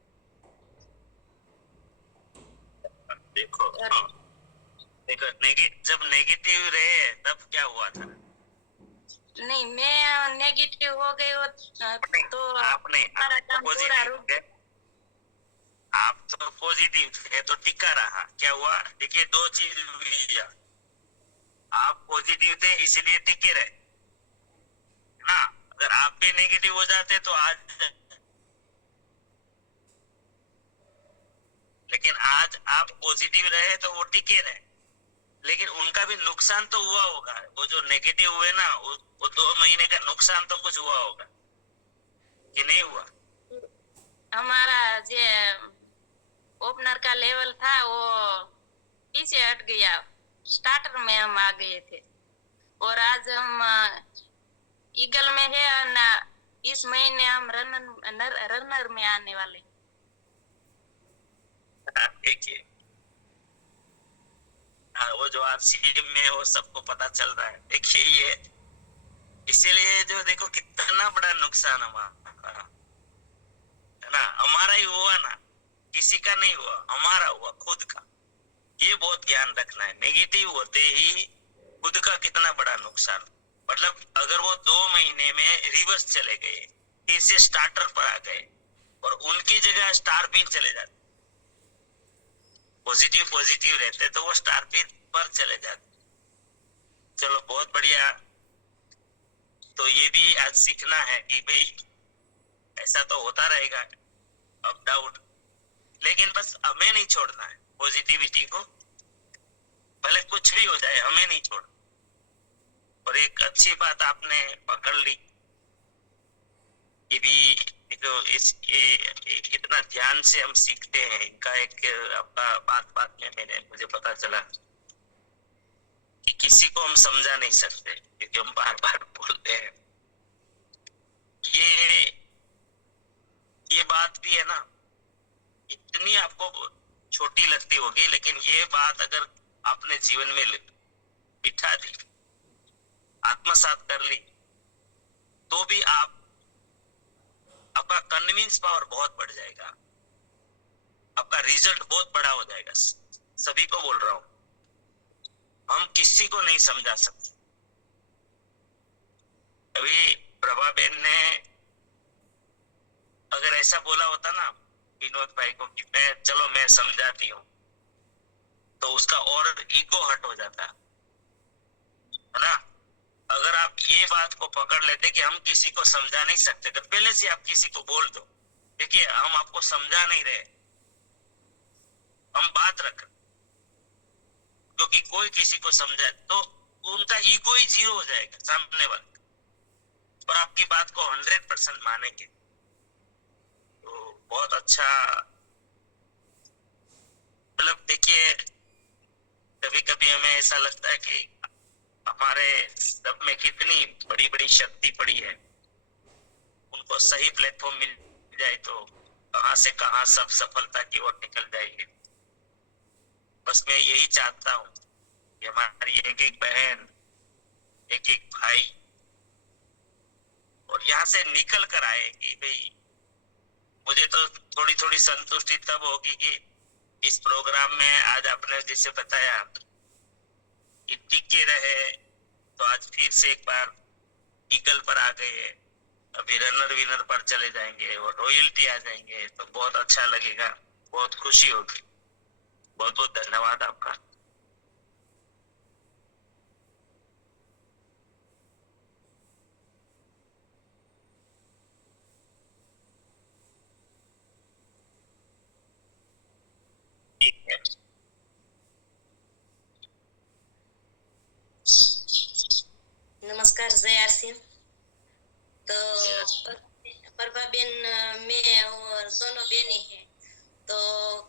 देखो जब नेगेटिव रहे तब क्या हुआ था? नहीं, मैं नेगेटिव हो गई तो आपने आप तो पॉजिटिव थे तो टिका रहा, क्या हुआ? देखिए 2 चीज हुई। आप पॉजिटिव थे इसलिए टिके रहे ना, अगर आप भी नेगेटिव हो जाते तो आज, लेकिन आज आप पॉजिटिव रहे तो वो टिके रहे। लेकिन उनका भी नुकसान तो हुआ होगा, वो जो नेगेटिव हुए ना वो 2 महीने का नुकसान तो कुछ हुआ होगा कि नहीं हुआ? हमारा जे ओपनर का लेवल था वो पीछे हट गया, स्टार्टर में हम आ गए थे। और आज हम ईगल में है और इस महीने हम रनर में आने वाले। देखिए वो जो आरसीएम में वो सबको पता चल रहा है। देखिए ये इसीलिए जो देखो कितना बड़ा नुकसान हमारा है ना, हमारा ही हुआ ना, किसी का नहीं हुआ, हमारा हुआ खुद का। ये बहुत ध्यान रखना है। नेगेटिव होते ही खुद का कितना बड़ा नुकसान। मतलब अगर वो 2 महीने में रिवर्स चले गए, फिर से स्टार्टर पर आ गए और उनकी जगह स्टार पिन चले जाते, पॉजिटिव रहते तो वो स्टार पिन पर चले जाते। चलो बहुत बढ़िया। तो ये भी आज सीखना है कि भाई ऐसा तो होता रहेगा, अप डाउन, लेकिन बस हमें नहीं छोड़ना है पॉजिटिविटी को। भले कुछ भी हो जाए हमें नहीं छोड़ना। और एक अच्छी बात आपने पकड़ ली, ये भी देखो ये कितना ध्यान से हम सीखते हैं। इनका एक आपका बात में मुझे पता चला कि किसी को हम समझा नहीं सकते क्योंकि हम बार बार बोलते हैं। ये बात भी है ना, इतनी आपको छोटी लगती होगी, लेकिन ये बात अगर आपने जीवन में बिठा दी, आत्मसात कर ली, तो भी आपका कन्विंस पावर बहुत बढ़ जाएगा, आपका रिजल्ट बहुत बड़ा हो जाएगा। सभी को बोल रहा हूं, हम किसी को नहीं समझा सकते। अभी प्रभा बेन ने अगर ऐसा बोला होता ना विनोद भाई को कि मैं समझाती हूँ, तो उसका और ईगो हट हो जाता है ना। अगर आप ये बात को पकड़ लेते कि हम किसी को समझा नहीं सकते, तो पहले से आप किसी को बोल दो, देखिए हम आपको समझा नहीं रहे, हम बात रख, क्योंकि कोई किसी को समझाए तो उनका ईगो ही 0 हो जाएगा सामने वाले, और आपकी बात को 100% मानेंगे। तो बहुत अच्छा। मतलब देखिए कभी कभी हमें ऐसा लगता है कि हमारे सब में कितनी बड़ी बड़ी शक्ति पड़ी है, उनको सही प्लेटफॉर्म मिल जाए तो कहां से कहां सब सफलता की ओर निकल जाएगी। बस मैं यही चाहता हूं कि हमारी एक एक बहन, एक एक भाई और यहाँ से निकल कर आए कि भाई मुझे तो थोड़ी थोड़ी संतुष्टि तब होगी कि इस प्रोग्राम में आज आपने जैसे बताया कि टिके रहे, तो आज फिर से एक बार ईगल पर आ गए, अभी रनर विनर पर चले जाएंगे और रॉयल्टी आ जाएंगे, तो बहुत अच्छा लगेगा, बहुत खुशी होगी। बहुत बहुत धन्यवाद आपका। नमस्कार जय आरसीएम। तो प्रभा बेन मैं और दोनों बहनें हैं। तो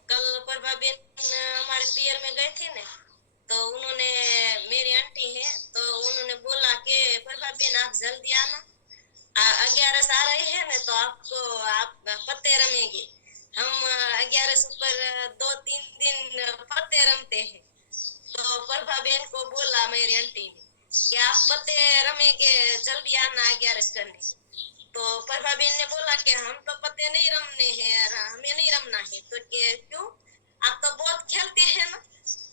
कल प्रभा बेन हमारे पियर में गए थे ना, तो उन्होंने, मेरी आंटी है, तो उन्होंने बोला कि प्रभा बेन आप जल्दी आना, 11 आ रहे हैं ना, तो आप पत्ते रमेंगे। हम 11 पर 2-3 दिन पत्ते रमते हैं। तो प्रभा बेन को बोला मेरी आंटी ने कि आप पत्ते रमेंगे, जल्दी आना 11 करने। तो प्रभा बेन ने बोला कि हम तो पत्ते नहीं रमने हैं, हमें नहीं रमना है। तो क्यों, आप तो बहुत खेलते हैं ना।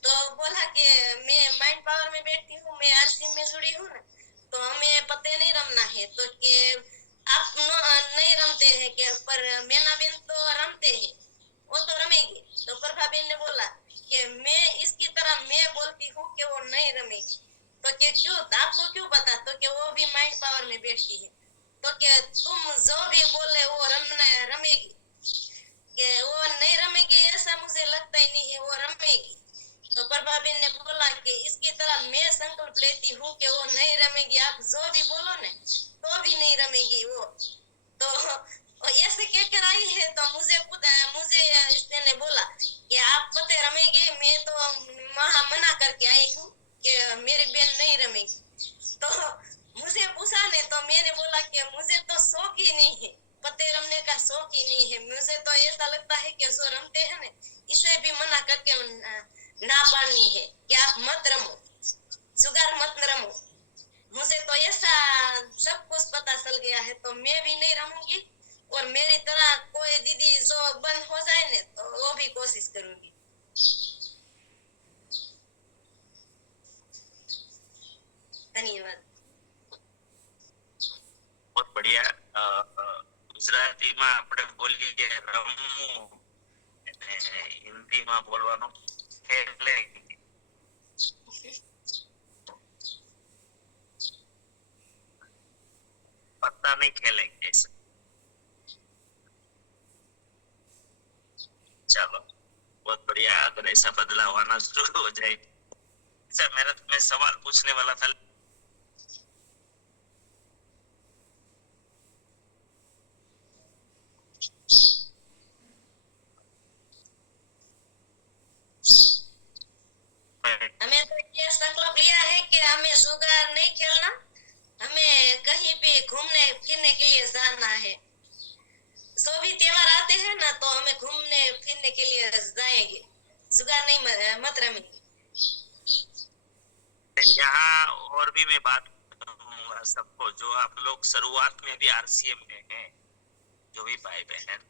तो बोला कि मैं माइंड पावर में बैठती हूँ, मैं आरसी में जुड़ी हूँ ना, तो हमें पत्ते नहीं रमना है। तो कि आप नहीं रमते हैं कि पर मैना बेन तो रमते हैं, वो तो रमेगी। तो प्रभा बेन ने बोला कि मैं इसकी तरह मैं बोलती हूँ कि वो नहीं रमेगी। तो कि क्यों, आपको क्यों पता? तो कि वो भी माइंड पावर में बैठती है। तो कि तुम जो भी बोले वो रमेगी, कि वो नहीं रमेगी ऐसा मुझे लगता ही नहीं है, वो रमेगी। तो प्रभा बेन ने बोला कि इसकी तरह मैं संकल्प लेती हूँ कि वो नहीं रमेगी, आप जो भी बोलो ना तो भी नहीं रमेगी वो। तो और ऐसे कह कर आई है तो मुझे इसने बोला कि आप पते रमेंगे। मैं तो मना करके आई हूँ कि मेरी बहन नहीं रमेगी। तो मुझे पूछा ने तो मैंने बोला कि मुझे तो शौक ही नहीं है, पते रमने का शौक ही नहीं है। मुझे तो ऐसा लगता है कि जो रमते हैं ना, इसे भी मना करके ना पानी है कि आप मत रमो, जुगार मत रमो। मुझे तो ऐसा सब कुछ पता चल गया है, तो मैं भी नहीं रहूंगी। और मेरी तरह कोई दीदी जो बंद हो जाए ना तो वो भी कोशिश करूंगी। धन्यवाद। बहुत बढ़िया। ગુજરાતીમાં આપણે બોલીએ કે રમવું, હિન્દીમાં બોલવાનું એટલે पत्ता नहीं खेलेंगे। चलो बहुत बढ़िया। अगर ऐसा बदलाव आना शुरू हो जाए। अच्छा, मैं सवाल पूछने वाला था। हमें तो ये संकल्प लिया है कि हमें जुगार नहीं खेलना, हमें कहीं भी घूमने फिरने के लिए जाना है। जो भी त्योहार आते हैं ना तो हमें घूमने फिरने के लिए जाएंगे, जुगार नहीं मत रमेंगे। यहाँ और भी मैं बात करूंगा सबको, जो आप लोग शुरुआत में भी आरसीएम में हैं, जो भी भाई बहन,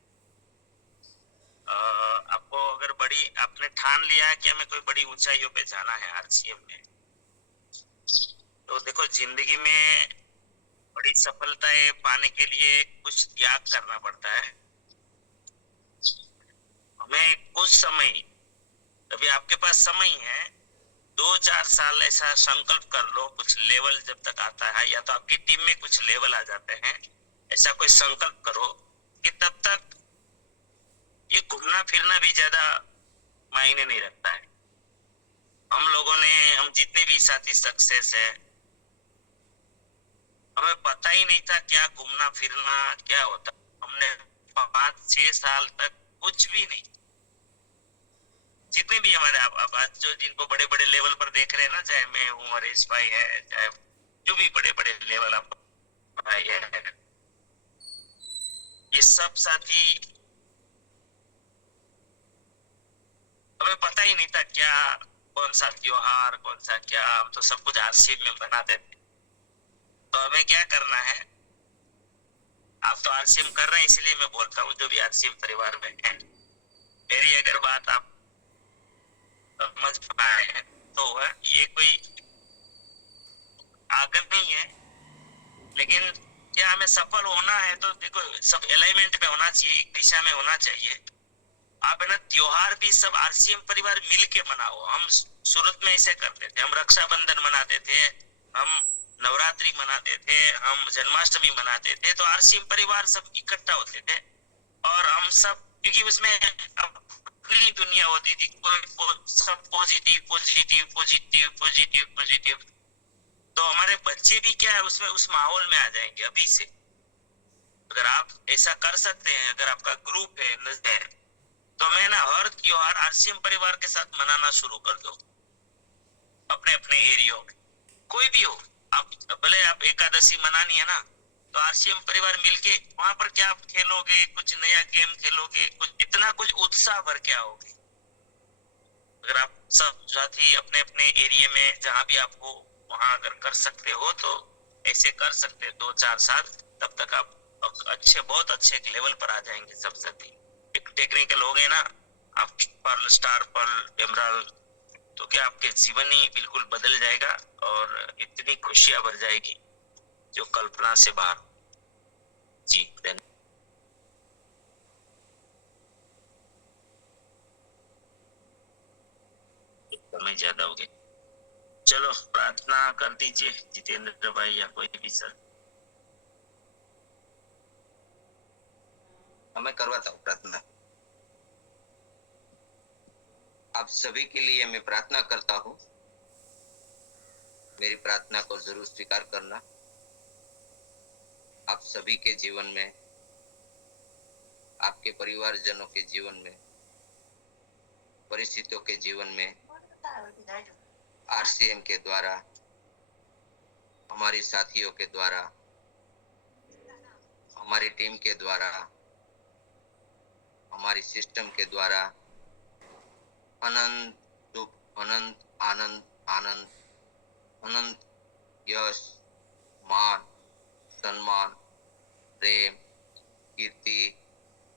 आपको अगर बड़ी आपने ठान लिया है कि हमें कोई बड़ी ऊंचाइयों पे जाना है आरसीएम में, तो देखो जिंदगी में बड़ी सफलताएं पाने के लिए कुछ त्याग करना पड़ता है। हमें कुछ समय, अभी आपके पास समय है, 2-4 साल ऐसा संकल्प कर लो, कुछ लेवल जब तक आता है या तो आपकी टीम में कुछ लेवल आ जाते हैं, ऐसा कोई संकल्प करो कि तब तक ये घूमना फिरना भी ज्यादा मायने नहीं रखता है। हम जितने भी साथी सक्सेस है, हमें पता ही नहीं था क्या घूमना फिरना क्या होता। हमने 5-6 साल तक कुछ भी नहीं, जितने भी हमारे आप आज जो जिनको बड़े बड़े लेवल पर देख रहे हैं ना, चाहे मैं हूँ, हरीश भाई है, चाहे जो भी बड़े बड़े लेवल आप भाई है, ये सब साथी हमें पता ही नहीं था क्या, कौन सा त्योहार, कौन सा क्या, हम तो सब कुछ आरसीएम में बना देते। तो हमें क्या करना है, आप तो आरसीएम कर रहे हैं इसलिए मैं बोलता हूँ, जो भी आरसीएम परिवार में है, मेरी अगर बात आप समझ पाए तो ये कोई आगत नहीं है, लेकिन क्या हमें सफल होना है तो देखो सब अलाइनमेंट में होना चाहिए, एक दिशा में होना चाहिए। आप है ना, त्योहार भी सब आरसीएम परिवार मिल के मनाओ। हम सूरत में ऐसे करते थे, हम रक्षाबंधन मनाते थे, हम नवरात्रि मनाते थे, हम जन्माष्टमी मनाते थे, तो आरसीएम परिवार सब इकट्ठा होते थे और हम सब, क्योंकि उसमें अपनी दुनिया होती थी, सब positive positive positive positive positive. तो हमारे बच्चे भी क्या है उसमें उस माहौल में आ जाएंगे अभी से। अगर आप ऐसा कर सकते हैं, अगर आपका ग्रुप है नजदीक, तो मैं ना हर त्योहार आरसीएम परिवार के साथ मनाना शुरू कर दो, अपने अपने एरिया में, कोई भी हो। आप भले आप एकादशी मनानी है ना, तो आरसीएम परिवार मिलके वहां पर क्या आप खेलोगे, कुछ नया गेम खेलोगे, कुछ इतना कुछ उत्साह भर के आओगे। अगर आप सब साथी अपने अपने एरिया में जहां भी आपको वहां अगर कर सकते हो तो ऐसे कर सकते हैं 2-4 साल, तब तक आप अच्छे, बहुत अच्छे एक लेवल पर आ जाएंगे सब साथी। एक टेक्निकल हो गए ना आप, पर्ल, स्टार पर्ल, एमराल्ड, तो क्या आपके जीवन ही बिल्कुल बदल जाएगा और इतनी खुशियां भर जाएगी जो कल्पना से बाहर। जी धन्यवाद। समय ज्यादा हो गया, चलो प्रार्थना कर दीजिए जितेंद्र भाई या कोई भी सर। मैं करवाता हूँ प्रार्थना। आप सभी के लिए मैं प्रार्थना करता हूँ, मेरी प्रार्थना को जरूर स्वीकार करना। आप सभी के जीवन में आपके परिवारजनों के जीवन में, परिस्थितियों के जीवन में आरसीएम के द्वारा, हमारी साथियों के द्वारा, हमारी टीम के द्वारा, हमारी सिस्टम के द्वारा अनंत सुख, अनंत आनंद, आनंद, अनंत यश, मान, सम्मान, प्रेम, कीर्ति,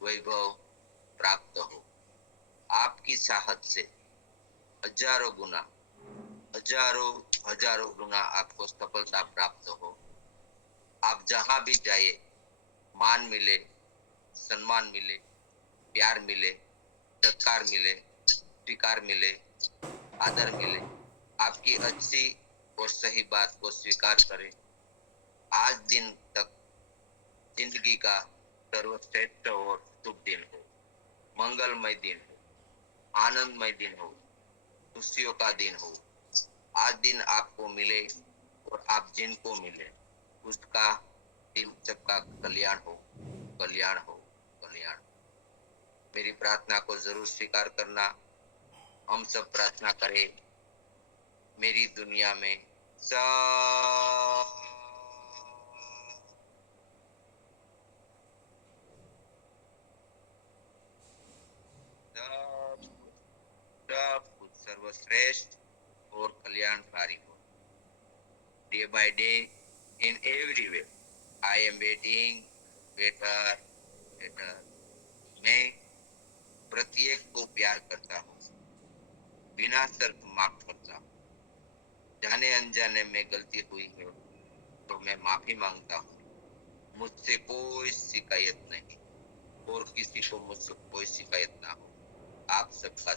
वैभव प्राप्त हो। आपकी साहस से हजारों गुना, हजारों गुना आपको सफलता प्राप्त हो। आप जहां भी जाए, मान मिले, सम्मान मिले, प्यार मिले, सत्कार मिले, स्वीकार मिले, आदर मिले। आपकी अच्छी और सही बात को स्वीकार करें। आज दिन तक जिंदगी का सर्वश्रेष्ठ और शुभ दिन हो, मंगलमय दिन हो, आनंदमय दिन हो, खुशियों का दिन हो। आज दिन आपको मिले और आप जिनको मिले उसका दिन सबका कल्याण हो, कल्याण हो, कल्याण। मेरी प्रार्थना को जरूर स्वीकार करना। हम सब प्रार्थना करें, मेरी दुनिया में सब कुछ सर्वश्रेष्ठ और कल्याणकारी हो। Day by day, in every way, I am waiting better better. मैं प्रत्येक को प्यार करता हूँ, बिना शर्त माफ करता हूँ। जाने अनजाने में गलती हुई है तो मैं माफी मांगता हूँ। मुझसे कोई शिकायत नहीं और किसी को मुझसे कोई शिकायत ना हो। आप सबका